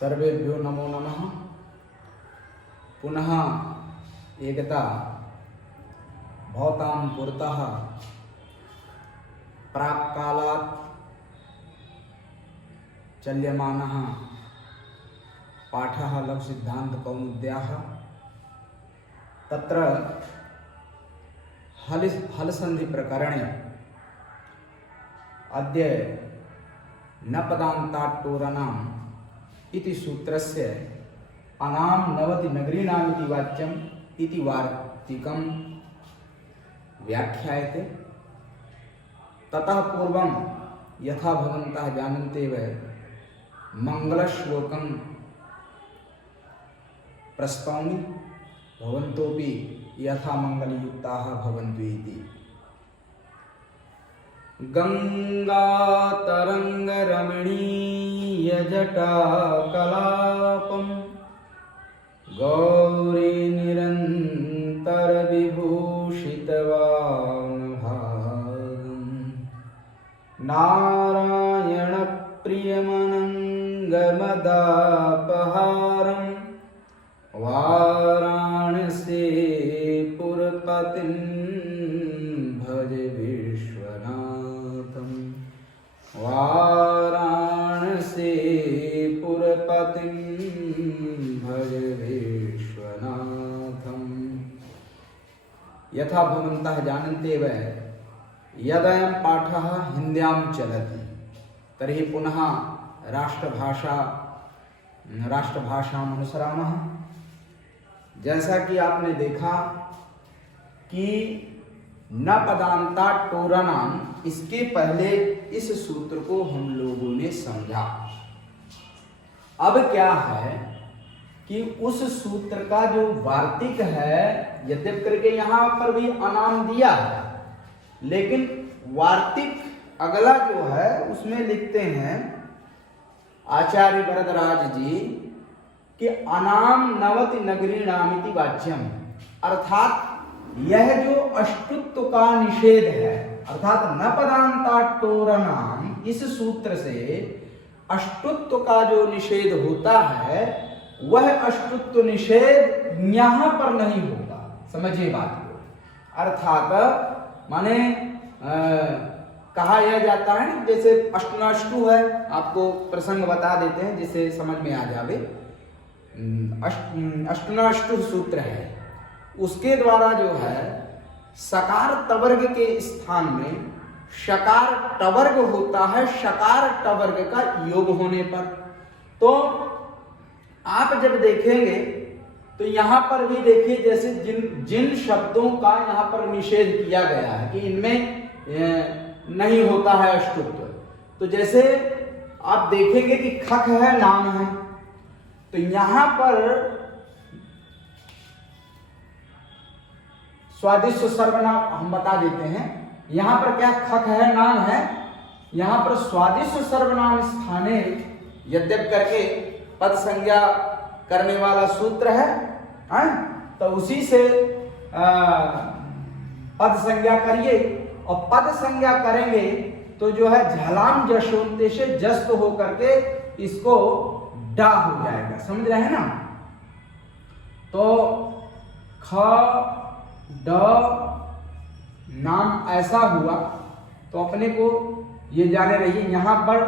सर्वेभ्यो नमो नमः। पुनः एकदा भवतां पुरतः प्राक्कालात् चल्यमानः पाठः लघुसिद्धान्तकौमुद्याः तत्र हलसन्धिप्रकरणे अद्य न पदान्ताट्टोरणाम् इति सूत्रस्य अनाम नवति नगरीणाम् इति वाच्यम् इति वार्तिकं व्याख्यायते। ततः पूर्वं यथा भवन्तः जानन्त्येव मङ्गलश्लोकं प्रस्तौमि, भवन्तोऽपि यथा मङ्गलयुक्ताः भवन्तु इति। गङ्गातरङ्गरमणीयजटाकलापं गौरीनिरन्तरविभूषितवामभागं नारायणप्रियमनङ्गमदापहारं वाराणसीपुरपतिं भज विश्वनाथं। वाराणसीपुरपतिं भज विश्वनाथं। यथा भवन्तः जानन्त्येव यदयं पाठः हिन्द्यां चलति तर्हि पुनः राष्ट्रभाषाम् अनुसरामः। जैसा कि आपने देखा कि न पदान्ताट्टोरणाम्, इसके पहले इस सूत्र को हम लोगों ने समझा। अब क्या है कि उस सूत्र का जो वार्तिक है, यद्यप करके यहाँ पर भी अनाम दिया है, लेकिन वार्तिक अगला जो है उसमें लिखते हैं आचार्य वरदराज जी कि अनाम नवति नगरीणामिति वाच्यम, अर्थात यह जो अष्टुत्व का निषेध है, अर्थात न पदान्ताट्टोरणाम्, इस सूत्र से अष्टुत्व का जो निषेध होता है वह अष्टुत्व निषेध यहाँ पर नहीं होगा। समझिए बात को। अर्थात माने कहा यह जाता है ना, जैसे अष्टनाष्टु है, आपको प्रसंग बता देते हैं जिससे समझ में आ जावे। अष्टनाष्टु सूत्र है, उसके द्वारा जो है सकार टवर्ग के स्थान में शकार टवर्ग होता है, शकार टवर्ग का योग होने पर। तो आप जब देखेंगे तो यहाँ पर भी देखिए, जैसे जिन शब्दों का यहाँ पर निषेध किया गया है कि इनमें नहीं होता है अष्टुत्व, तो जैसे आप देखेंगे कि खक है, नाम है, तो यहाँ पर स्वादिष्ट सर्वनाम हम बता देते हैं। यहाँ पर क्या खक है, नाम है, यहाँ पर स्वादिष्ट सर्वनाम स्थाने यद्यप करके पद संज्ञा करने वाला सूत्र है, तो उसी से पद संज्ञा करिए, और पद संज्ञा करेंगे तो जो है झलाम जशोंते से जस्त होकर के इसको डा हो जाएगा। समझ रहे हैं ना? तो ख ड नाम ऐसा हुआ, तो अपने को ये जाने रहिए। यहाँ पर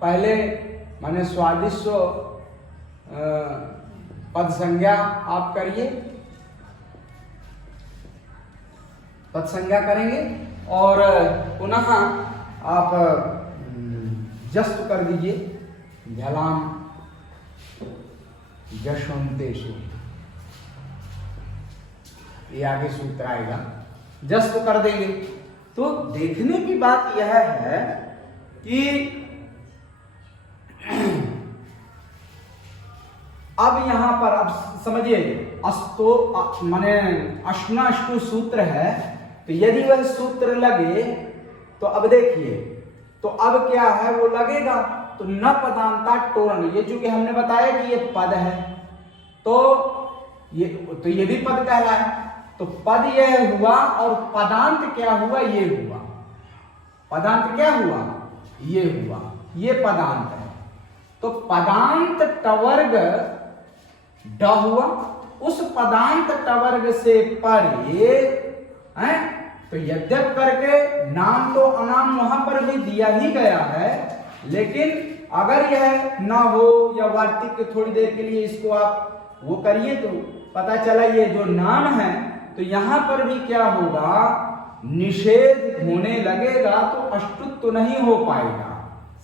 पहले माने स्वादिष्ट पद संज्ञा आप करिए, पद संज्ञा करेंगे और पुनः आप जस्त कर दीजिए, झलाम जशोंतेषु, ये आगे सूत्र आएगा, जस्त कर देंगे। तो देखने की बात यह है कि अब यहां पर अब समझिए, अस्तो माने अष्टाष्टु सूत्र है, तो यदि वह सूत्र लगे तो अब देखिए, तो अब क्या है वो लगेगा, तो न पदान्ताट्टोरण, ये चूंकि हमने बताया कि ये पद है, तो ये भी पद कहलाए, तो पद यह हुआ और पदांत क्या हुआ, ये हुआ। पदांत क्या हुआ, ये हुआ, ये पदांत है। तो पदांत टवर्ग ड हुआ, उस पदांत टवर्ग से परे हैं, तो यद्यप करके नाम तो अनाम वहां पर भी दिया ही गया है, लेकिन अगर यह ना हो या वार्तिक के थोड़ी देर के लिए इसको आप वो करिए तो पता चला ये जो नाम है, तो यहां पर भी क्या होगा, निषेध होने लगेगा तो अष्टुत्व तो नहीं हो पाएगा।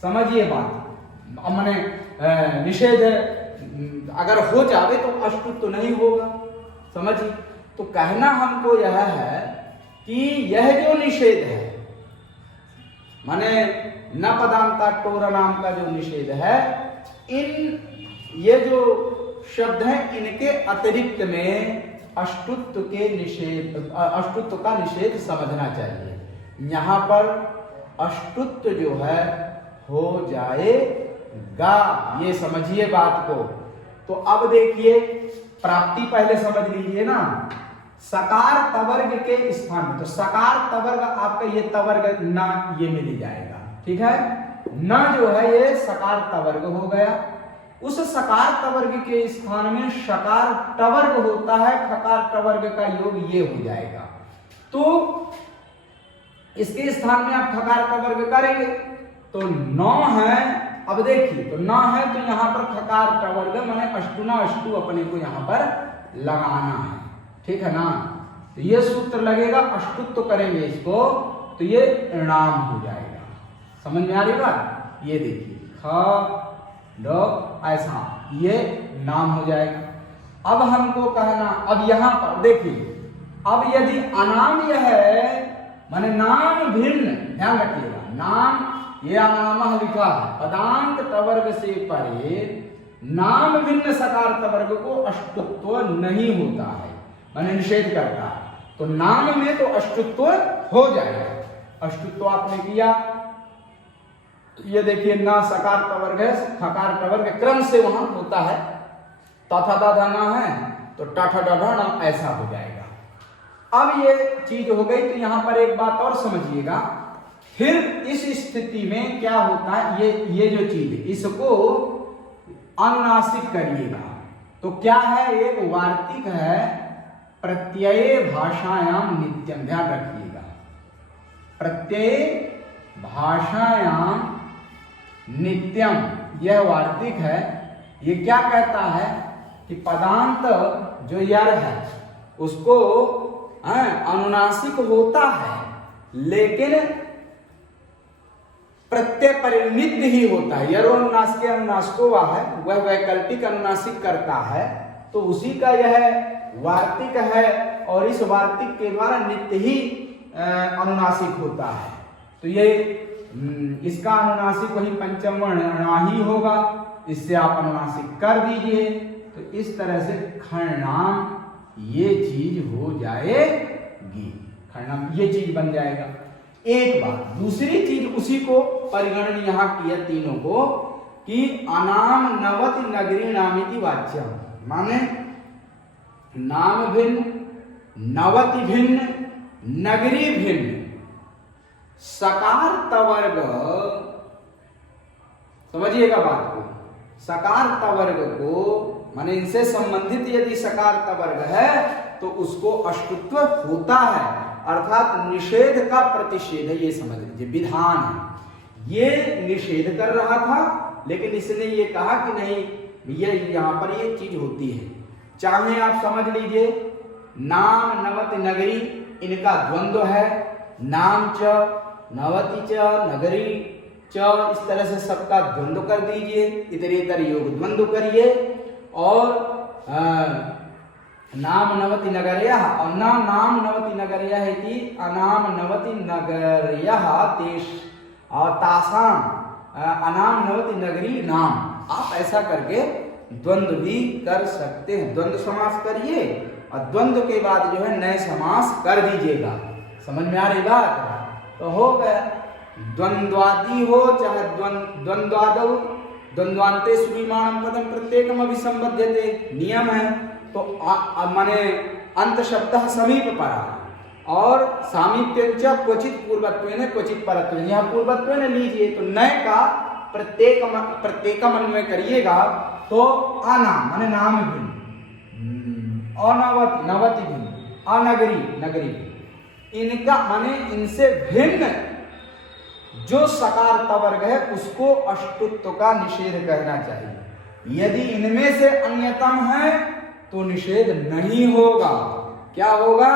समझिए बात, मैंने निषेध अगर हो जावे तो अष्टुत्व तो नहीं होगा। समझिए, तो कहना हमको यह है कि यह जो निषेध है, माने न पदांता टोरा नाम का जो निषेध है, ये जो शब्द है इनके अतिरिक्त में अष्टुत्व के निषेध, अष्टुत्व का निषेध समझना चाहिए। यहां पर अष्टुत्व जो है हो जाएगा, ये समझिए बात को। तो अब देखिए, प्राप्ति पहले समझ लीजिए ना, सकार तवर्ग के स्थान में, तो सकार तवर्ग आपका ये तवर्ग ना ये मिल जाएगा, ठीक है। न जो है ये सकार तवर्ग हो गया, उस सकार तवर्ग के स्थान में शकार टवर्ग होता है, खकार टवर्ग का योग ये हो जाएगा। तो इसके स्थान में आप खकार टवर्ग करेंगे तो नौ है। अब देखिए, तो न है तो यहां पर खकार टवर्ग माने अष्टुना अष्टु अपने को यहां पर लगाना है, ठीक है ना। तो ये सूत्र लगेगा, अष्टुत्व करेंगे इसको तो ये नाम हो जाएगा। समझ में आ रही बात? ये देखिए, ख ड ऐसा ये नाम हो जाएगा। अब हमको कहना, अब यहां पर देखिए, अब यदि अनाम यह है माने नाम भिन्न, ध्यान रखिएगा, नाम ये अनाम लिखा है, पदांत टवर्ग से परे नाम भिन्न सकार टवर्ग को अष्टुत्व नहीं होता है, माने निषेध करता है। तो नाम में तो अष्टुत्व हो जाएगा। अष्टुत्व आपने किया, ये देखिए, ना सकार टवर्ग है, खकार टवर्ग क्रम से वहां होता है, तथा दाधा ना है तो टाठा डाढ़ा ना ऐसा हो जाएगा। अब ये चीज हो गई, तो यहां पर एक बात और समझिएगा, फिर इस स्थिति में क्या होता है, ये जो चीज इसको अनुनासिक करिएगा। तो क्या है, एक वार्तिक है, प्रत्यय भाषायाम नित्यम, ध्यान रखिएगा, प्रत्यय भाषायाम नित्यम, यह वार्तिक है। ये क्या कहता है कि पदांत जो यर है उसको अनुनासिक होता है, लेकिन प्रत्यय परिणित ही होता है। यरो अनुनास के अनुनासिको है, वह वैकल्पिक अनुनासिक करता है, तो उसी का यह वार्तिक है, और इस वार्तिक के द्वारा नित्य ही अनुनासिक होता है। तो ये इसका अनुनासिक वही पंचम वर्ण ही होगा, इससे आप अनुनासिक कर दीजिए। तो इस तरह से खरनाम ये चीज हो जाएगी, खरनाम ये चीज बन जाएगा। एक बात, दूसरी चीज उसी को परिगणन यहां किया तीनों को, कि अनाम नवति नगरी नामिति वाच्य, माने नाम भिन्न, नवति भिन्न, नगरी भिन्न, सकार तवर्ग, समझिएगा बात को, सकार तवर्ग को माने इनसे संबंधित यदि सकार तवर्ग है तो उसको अष्टुत्व होता है, अर्थात निषेध का प्रतिषेध है, ये समझ लीजिए, विधान है। ये निषेध कर रहा था, लेकिन इसने ये कहा कि नहीं, ये यहां पर ये चीज होती है। चाहे आप समझ लीजिए, नाम नवति नगरी इनका द्वंद्व है, नाम च नवति च नगरी च, इस तरह से सबका द्वंद्व कर दीजिए, इतरेतर योग द्वंद्व करिए, और नाम नवति नगर्यः, और नाम नवति नगर्यः इति अनाम नवति नगर्यः तेष तासाम अनाम नवति नगरी नाम, आप ऐसा करके द्वंद्व भी कर सकते हैं। द्वंद्व समास करिए और द्वंद्व के बाद जो है नए समास कर दीजिएगा। समझ में आ रही बात? तो हो गया, द्वंद्वादि हो चाहे द्वंद्वादौ, द्वंद्वान्ते सुविमानम पदम प्रत्येकम अभिसंबध्यते, नियम है। तो माने अंत शब्द समीप परा, और सामीप्य क्वचित पूर्वत्वेन क्वचित परत्वेन, यहाँ पूर्वत्वेन लीजिए तो नए का प्रत्येकम अन्वय करिएगा तो अनाम माने नाम भिन्न, अनवति नवति भिन्न, अनगरी नगरी भिन्न। इनका माने इनसे भिन्न जो सकार तवर्ग है उसको अष्टुत्व का निषेध कहना चाहिए। यदि इनमें से अन्यतम है तो निषेध नहीं होगा। क्या होगा?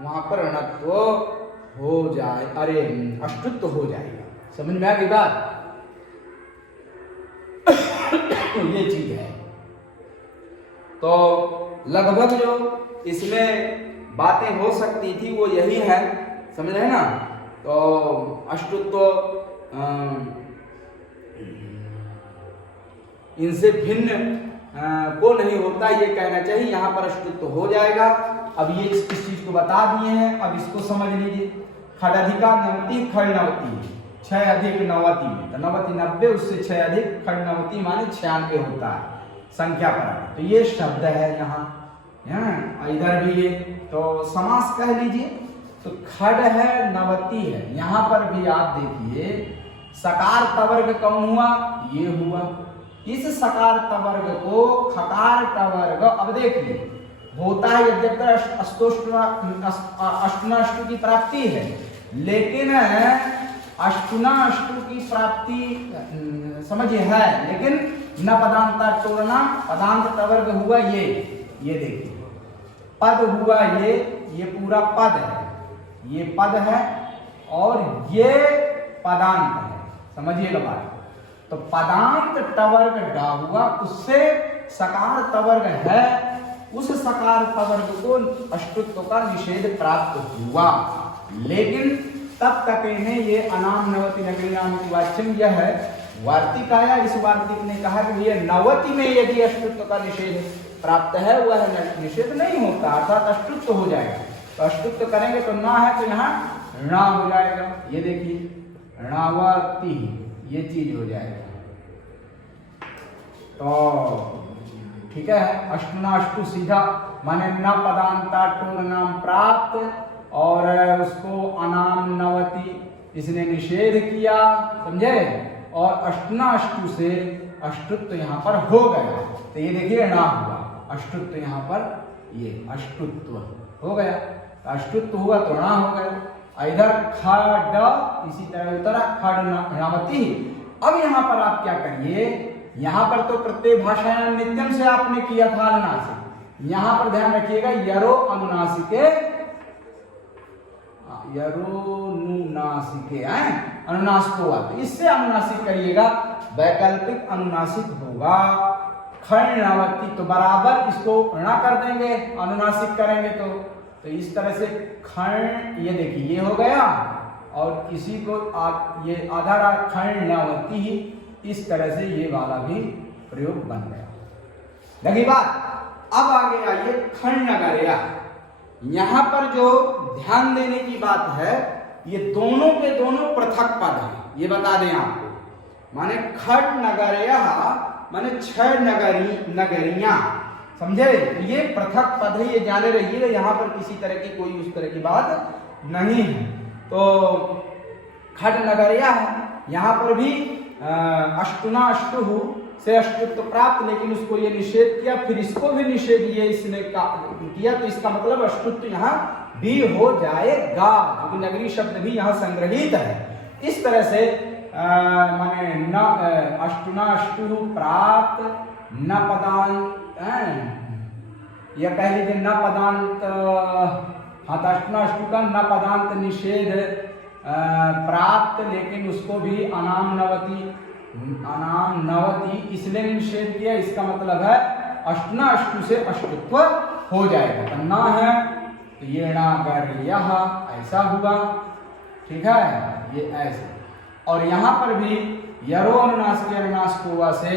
वहां पर ऋणत्व हो जाए, अरे अष्टुत्व हो जाएगा। समझ में आ गई बात? ये चीज है। तो लगभग जो इसमें बातें हो सकती थी वो यही है, समझ रहे ना? तो अष्टुत्व इनसे भिन्न को नहीं होता ये कहना चाहिए। यहाँ पर अष्टुत्व हो जाएगा। अब ये इस चीज को बता दिए हैं, अब इसको समझ लीजिए। खड अधिका नवती, खड नवती, 6 अधिक नवती, तो नवती 90, उससे 6 अधिक खड नवती माने 96 होता है संख्या पर। तो ये शब्द है यहाँ, इधर भी ये तो समास कह लीजिए। तो खड है, नवती है। यहाँ पर भी आप देखिए सकार तवर्ग कौन हुआ? ये हुआ। इस सकार तवर्ग को खकार तवर्ग, अब देखिए होता है यद्यपि अष्टुनाष्टु की प्राप्ति है, लेकिन अष्टुनाष्टु की प्राप्ति समझिए है, लेकिन न पदांता टोरना, पदांत तवर्ग हुआ ये देखिए पद हुआ ये पूरा पद है, ये पद है और ये पदांत है। समझिएगा बात। तो पदांत तवर्ग डा हुआ, उससे सकार तवर्ग है, उस सकार तवर्ग को अष्टुत्व का निषेध प्राप्त हुआ। लेकिन तब तक इन्हें ये अनाम नवति नगरी नाम की वाच्यम यह है। वार्तिक आया, इस वार्तिक ने कहा कि ये नवति में यदि अष्टुत्व का निषेध प्राप्त है वह निषेध नहीं होता, अर्थात अष्टुत्व हो जाएगा। तो अष्टुत्व करेंगे तो ना है तो यहाँ णा हो जाएगा। ये देखिए णावती, ये चीज हो जाएगा। तो ठीक है, अष्टुनाष्टु सीधा माने न पदांता टोर नाम प्राप्त और उसको अनाम नवति इसने निषेध किया, समझे? और अष्टुनाष्टु से अष्टुत्व यहाँ पर हो गया। तो ये देखिए ना हुआ अष्टुत्व, यहाँ पर ये अष्टुत्व हो गया। तो अष्टुत्व हुआ तो ना हो गया। इधर खड, इसी तरह उतरा खड नावती। अब यहाँ पर आप क्या करिए, यहाँ पर तो प्रत्यय भाषायाम नित्यम से आपने किया था अनुनासिक। यहाँ पर ध्यान रखिएगा यरो अनुनासिके, यरोनुनासिके अनुनासिक हुआ, तो इससे अनुनासिक करिएगा, वैकल्पिक अनुनासिक होगा। खण्डनावती तो बराबर इसको ण कर देंगे, अनुनासिक करेंगे तो इस तरह से खण्ड, ये देखिए ये हो गया और इसी को ये आधा खण्डनावती ही, इस तरह से ये वाला भी प्रयोग बन गया। लगी बात? अब आगे आइए खंड नगरिया। यहां पर जो ध्यान देने की बात है, ये दोनों के दोनों पृथक पद हैं, ये बता दें आपको। माने खड नगरिया माने 6 नगरियां, समझे? ये पृथक पद है, ये जाने रहिए। यहाँ पर किसी तरह की कोई उस तरह की बात नहीं है। तो खड नगरिया है, यहाँ पर भी अष्टुना अष्टु से अष्टुत्व प्राप्त, लेकिन उसको ये निषेध किया, फिर इसको भी निषेध ये इसने किया, तो इसका मतलब अष्टुत्व यहाँ भी हो जाएगा, क्योंकि नगरी शब्द भी यहाँ संग्रहित है। इस तरह से माने न अष्टुना अष्टु प्राप्त न पदांत, या कह लीजिए न पदांत, हाँ तो अष्टुना अष्टु का न पदांत निषेध प्राप्त, लेकिन उसको भी अनाम नवति इसलिए निषेध किया। इसका मतलब है अष्टुना अष्टु से अष्टुत्व हो जाएगा। तो ना है तो ये नागर यह ऐसा हुआ, ठीक है, ये ऐसे। और यहाँ पर भी यरो अनुनासिक अनुनासिक हुआ से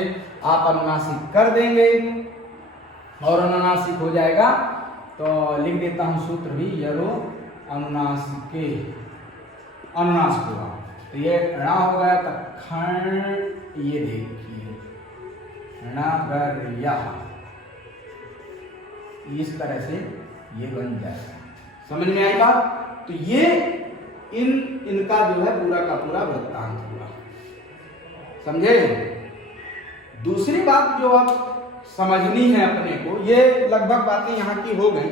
आप अनुनासिक कर देंगे और अनुनासिक हो जाएगा। तो लिख देता हूं सूत्र भी, यरो अनुनासिके अनुनासिक हुआ, तो ये णा हो गया। तो खंड, ये देखिए नगरिया, इस तरह से ये बन जाएगा। समझ में आएगा? तो ये इनका जो है पूरा का पूरा वृत्तांत हुआ। समझे। दूसरी बात जो अब समझनी है अपने को, ये लगभग बातें यहाँ की हो गई।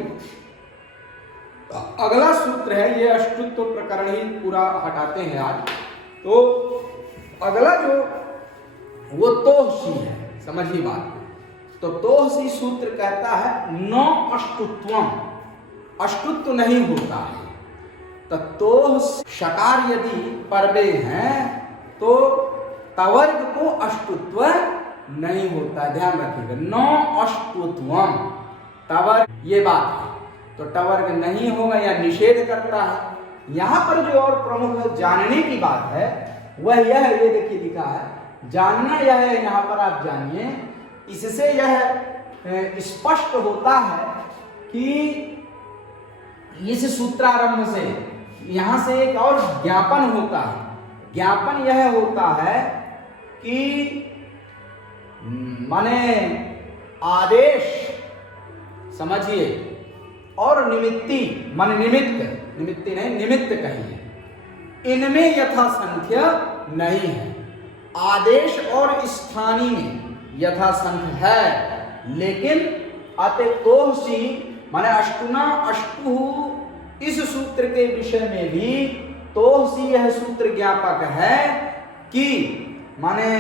अगला सूत्र है, ये अष्टुत्व प्रकरण ही पूरा हटाते हैं आज। तो अगला जो वो तोहसी है, समझिए बात। तो तोहसी सूत्र कहता है न अष्टुत्वम, अष्टुत्व नहीं होता है। तो तोह शकार यदि परवे हैं तो तवर्ग को अष्टुत्व नहीं होता, ध्यान रखिएगा। न अष्टुत्वम तवर्ग, ये बात है। तो टवर्ग नहीं होगा या निषेध करता है। यहां पर जो और प्रमुख जानने की बात है वह यह है, ये देखिए लिखा है, जानना यह है, यहां पर आप जानिए, इससे यह स्पष्ट होता है कि इस सूत्रारंभ से यहां से एक और ज्ञापन होता है। ज्ञापन यह होता है कि माने आदेश, समझिए, और निमित्ती माने निमित्त, निमित्ती नहीं निमित्त कहिए, इनमें यथासंख्य नहीं है। आदेश और स्थानी में यथासंख्य है, लेकिन अतोहसी माने अष्टुना अष्टु, इस सूत्र के विषय में भी तोहसी यह सूत्र ज्ञापक है कि माने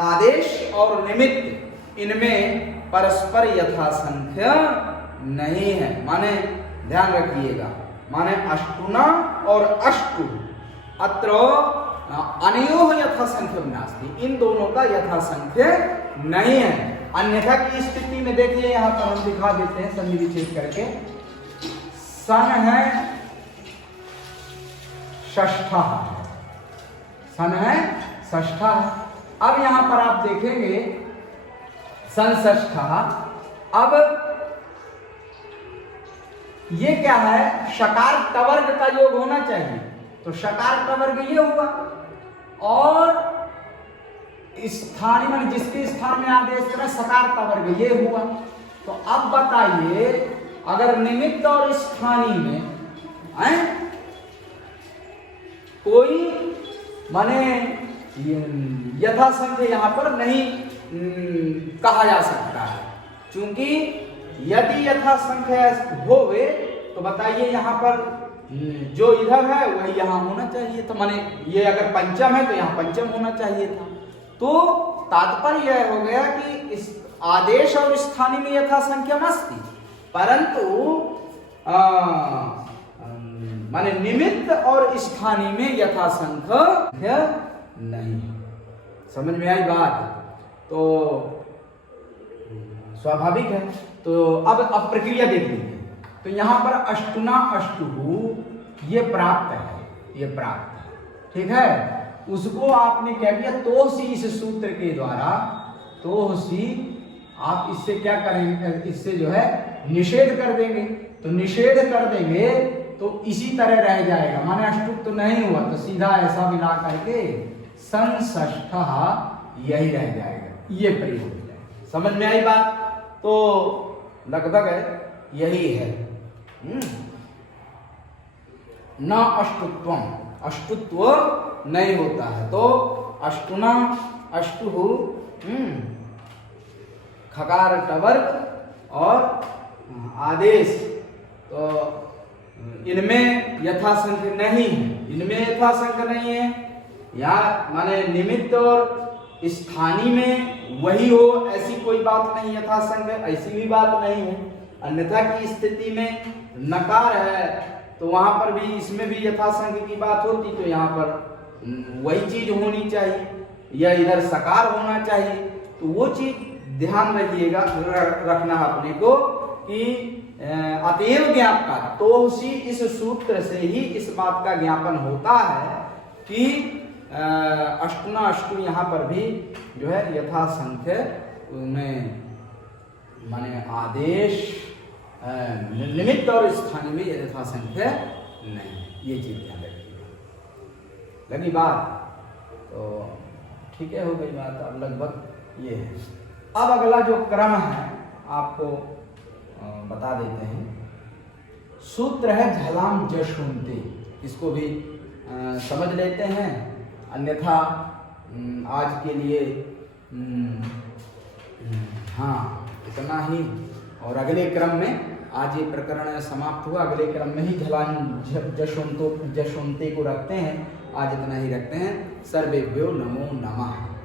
आदेश और निमित्त इनमें परस्पर यथासंख्य नहीं है। माने ध्यान रखिएगा, माने अष्टुना और अष्टु अत्र अनयोः यथासंख्य नास्ति, इन दोनों का यथासंख्य नहीं है। अन्यथा की स्थिति में देखिए, यहां पर हम दिखा देते हैं सन्धि विच्छेद करके। सन है षष्ठा, सन है षष्ठा। अब यहां पर आप देखेंगे सन षष्ठा। अब ये क्या है, शकार टवर्ग का योग होना चाहिए, तो शकार टवर्ग ये हुआ, और स्थानीय मान जिसके स्थान में आदेश में सकार टवर्ग ये हुआ। तो अब बताइए, अगर निमित्त और स्थानीय में कोई माने यथासंख्य यहां पर नहीं कहा जा सकता है, क्योंकि यदि यथासंख्य होवे तो बताइए यहां पर जो इधर है वही यहां होना चाहिए। तो माने ये अगर पंचम है तो यहां पंचम होना चाहिए था। तो तात्पर्य यह हो गया कि इस आदेश और स्थानीय में यथासंख्य मस्ती, परंतु माने निमित्त और स्थानीय में यथासंख्य नहीं। समझ में आई बात? तो स्वाभाविक है। तो अब प्रक्रिया देख लीजिए। तो यहां पर अष्टुना अष्टुहु ये प्राप्त है, ये प्राप्त है, ठीक है। उसको आपने क्या किया, तोहसी इस सूत्र के द्वारा, तोहसी आप इससे क्या करेंगे, इससे जो है निषेध कर देंगे। तो निषेध कर देंगे तो इसी तरह रह जाएगा, माने अष्टुक तो नहीं हुआ, तो सीधा ऐसा मिला करके संषष्ठा यही रह जाएगा, ये प्रयोग हो जाएगा। समझ में आई बात? तो लगभग यही है। न अष्टुत्वम, अष्टुत्व नहीं होता है। तो अष्टुना अष्टुहु खकार टवर्ग और आदेश, तो इनमें यथासंख्य नहीं है, इनमें यथासंख्य नहीं है। या माने निमित्त और स्थानीय में वही हो, ऐसी कोई बात नहीं, यथासंख्य ऐसी भी बात नहीं है। अन्यथा की स्थिति में नकार है तो वहां पर भी, इसमें भी यथासंख्य की बात होती, तो यहाँ पर वही चीज होनी चाहिए, या इधर सकार होना चाहिए। तो वो चीज ध्यान रखिएगा, रखना अपने को कि अतएव ज्ञापका तोहसी, इस सूत्र से ही इस बात का ज्ञापन होता है कि अष्टुना अष्टु यहाँ पर भी जो है यथासंख्य में माने आदेश निमित्त और स्थानीय में यथासंख्य नहीं, ये चीज ध्यान रखिएगा। लगी बात? तो ठीक है, हो गई बात। अब लगभग ये है। अब अगला जो क्रम है आपको बता देते हैं। सूत्र है झलाम जशुनते, इसको भी समझ लेते हैं, अन्यथा आज के लिए हाँ इतना ही। और अगले क्रम में आज ये प्रकरण समाप्त हुआ, अगले क्रम में ही जशवंते को रखते हैं। आज इतना ही रखते हैं। सर्वेभ्यो नमो नमः।